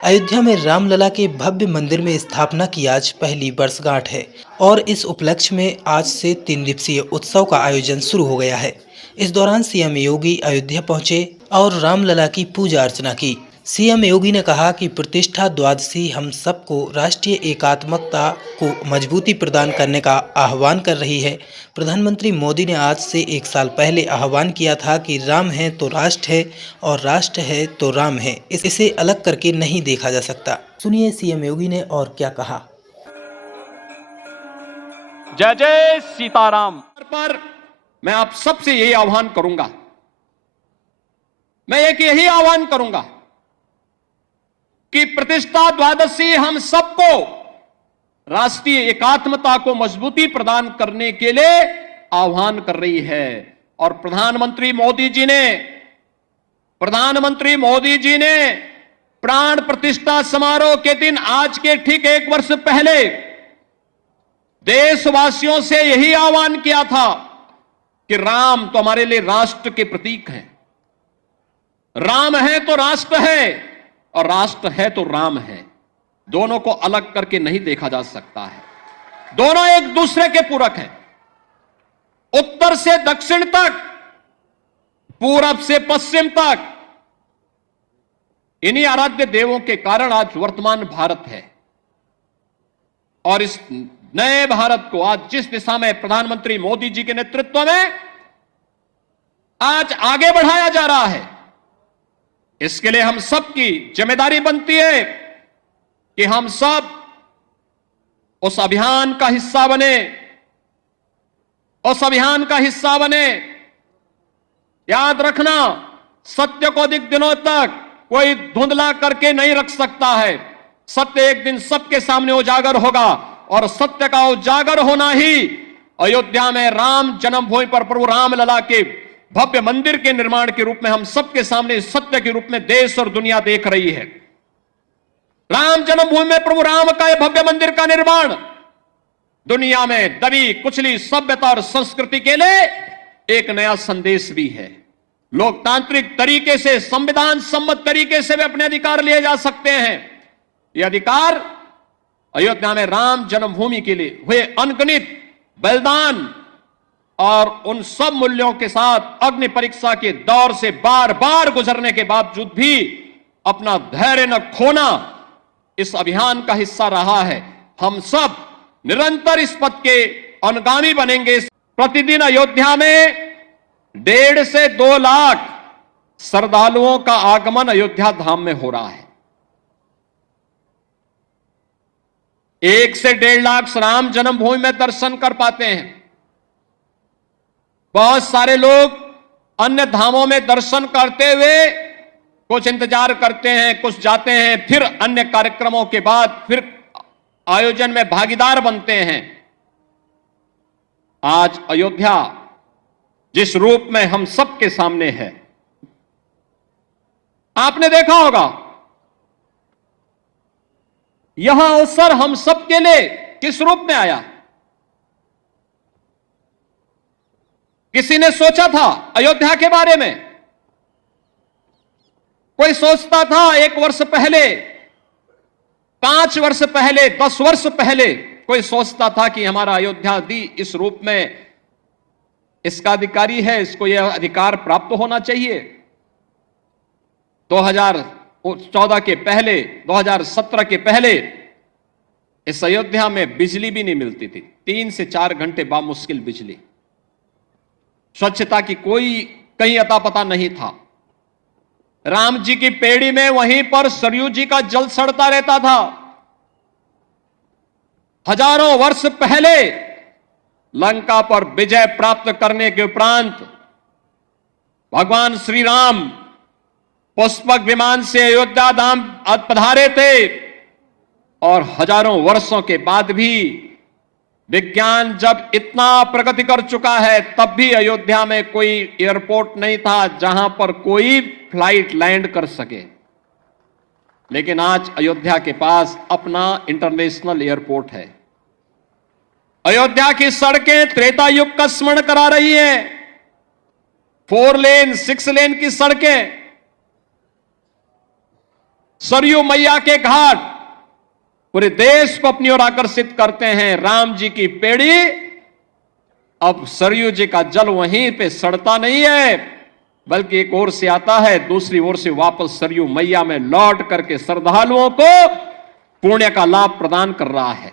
अयोध्या में रामलला के भव्य मंदिर में स्थापना की आज पहली वर्षगांठ है और इस उपलक्ष्य में आज से 3 दिवसीय उत्सव का आयोजन शुरू हो गया है। इस दौरान सीएम योगी अयोध्या पहुंचे और रामलला की पूजा अर्चना की। सीएम योगी ने कहा कि प्रतिष्ठा द्वादशी हम सबको राष्ट्रीय एकात्मकता को मजबूती प्रदान करने का आह्वान कर रही है। प्रधानमंत्री मोदी ने आज से 1 साल पहले आह्वान किया था कि राम है तो राष्ट्र है और राष्ट्र है तो राम है, इसे अलग करके नहीं देखा जा सकता। सुनिए सीएम योगी ने और क्या कहा। जय जय सीताराम पर मैं आप सबसे यही आह्वान करूंगा, मैं एक यही आह्वान करूंगा कि प्रतिष्ठा द्वादशी हम सबको राष्ट्रीय एकात्मता को मजबूती प्रदान करने के लिए आह्वान कर रही है। और प्रधानमंत्री मोदी जी ने प्राण प्रतिष्ठा समारोह के दिन आज के ठीक 1 वर्ष पहले देशवासियों से यही आह्वान किया था कि राम तो हमारे लिए राष्ट्र के प्रतीक हैं। राम है तो राष्ट्र है और राष्ट्र है तो राम है, दोनों को अलग करके नहीं देखा जा सकता है। दोनों एक दूसरे के पूरक हैं। उत्तर से दक्षिण तक, पूरब से पश्चिम तक, इन्हीं आराध्य देवों के कारण आज वर्तमान भारत है। और इस नए भारत को आज जिस दिशा में प्रधानमंत्री मोदी जी के नेतृत्व में आज आगे बढ़ाया जा रहा है, इसके लिए हम सबकी जिम्मेदारी बनती है कि हम सब उस अभियान का हिस्सा बने। याद रखना, सत्य को अधिक दिनों तक कोई धुंधला करके नहीं रख सकता है। सत्य एक दिन सबके सामने उजागर होगा और सत्य का उजागर होना ही अयोध्या में राम जन्मभूमि पर प्रभु रामलला के भव्य मंदिर के निर्माण के रूप में हम सबके सामने सत्य के रूप में देश और दुनिया देख रही है। राम जन्मभूमि में प्रभु राम का यह भव्य मंदिर का निर्माण दुनिया में दबी कुचली सभ्यता और संस्कृति के लिए एक नया संदेश भी है। लोकतांत्रिक तरीके से, संविधान सम्मत तरीके से भी अपने अधिकार लिए जा सकते हैं। यह अधिकार अयोध्या में राम जन्मभूमि के लिए हुए अनगिनत बलिदान और उन सब मूल्यों के साथ अग्नि परीक्षा के दौर से बार बार गुजरने के बावजूद भी अपना धैर्य न खोना इस अभियान का हिस्सा रहा है। हम सब निरंतर इस पथ के अनुगामी बनेंगे। प्रतिदिन अयोध्या में 1.5 से 2 लाख श्रद्धालुओं का आगमन अयोध्या धाम में हो रहा है। 1 से 1.5 लाख राम जन्मभूमि में दर्शन कर पाते हैं। बहुत सारे लोग अन्य धामों में दर्शन करते हुए कुछ इंतजार करते हैं, कुछ जाते हैं, फिर अन्य कार्यक्रमों के बाद फिर आयोजन में भागीदार बनते हैं। आज अयोध्या जिस रूप में हम सबके सामने है, आपने देखा होगा, यह अवसर हम सबके लिए किस रूप में आया। किसी ने सोचा था अयोध्या के बारे में? कोई सोचता था 1 वर्ष पहले, 5 वर्ष पहले, 10 वर्ष पहले कोई सोचता था कि हमारा अयोध्या दी इस रूप में इसका अधिकारी है, इसको यह अधिकार प्राप्त होना चाहिए। 2014 के पहले, 2017 के पहले इस अयोध्या में बिजली भी नहीं मिलती थी। 3 से 4 घंटे बामुश्किल बिजली। स्वच्छता की कोई कहीं अता पता नहीं था। राम जी की पेड़ी में वहीं पर सरयू जी का जल सड़ता रहता था। हजारों वर्ष पहले लंका पर विजय प्राप्त करने के उपरांत भगवान श्री राम पुष्पक विमान से अयोध्या धाम पधारे थे और हजारों वर्षों के बाद भी विज्ञान जब इतना प्रगति कर चुका है, तब भी अयोध्या में कोई एयरपोर्ट नहीं था जहां पर कोई फ्लाइट लैंड कर सके। लेकिन आज अयोध्या के पास अपना इंटरनेशनल एयरपोर्ट है। अयोध्या की सड़कें त्रेता युग का स्मरण करा रही हैं। 4 लेन 6 लेन की सड़कें सरयू मैया के घाट पूरे देश को अपनी ओर आकर्षित करते हैं। राम जी की पेड़ी, अब सरयू जी का जल वहीं पे सड़ता नहीं है, बल्कि एक ओर से आता है, दूसरी ओर से वापस सरयू मैया में लौट करके श्रद्धालुओं को पुण्य का लाभ प्रदान कर रहा है।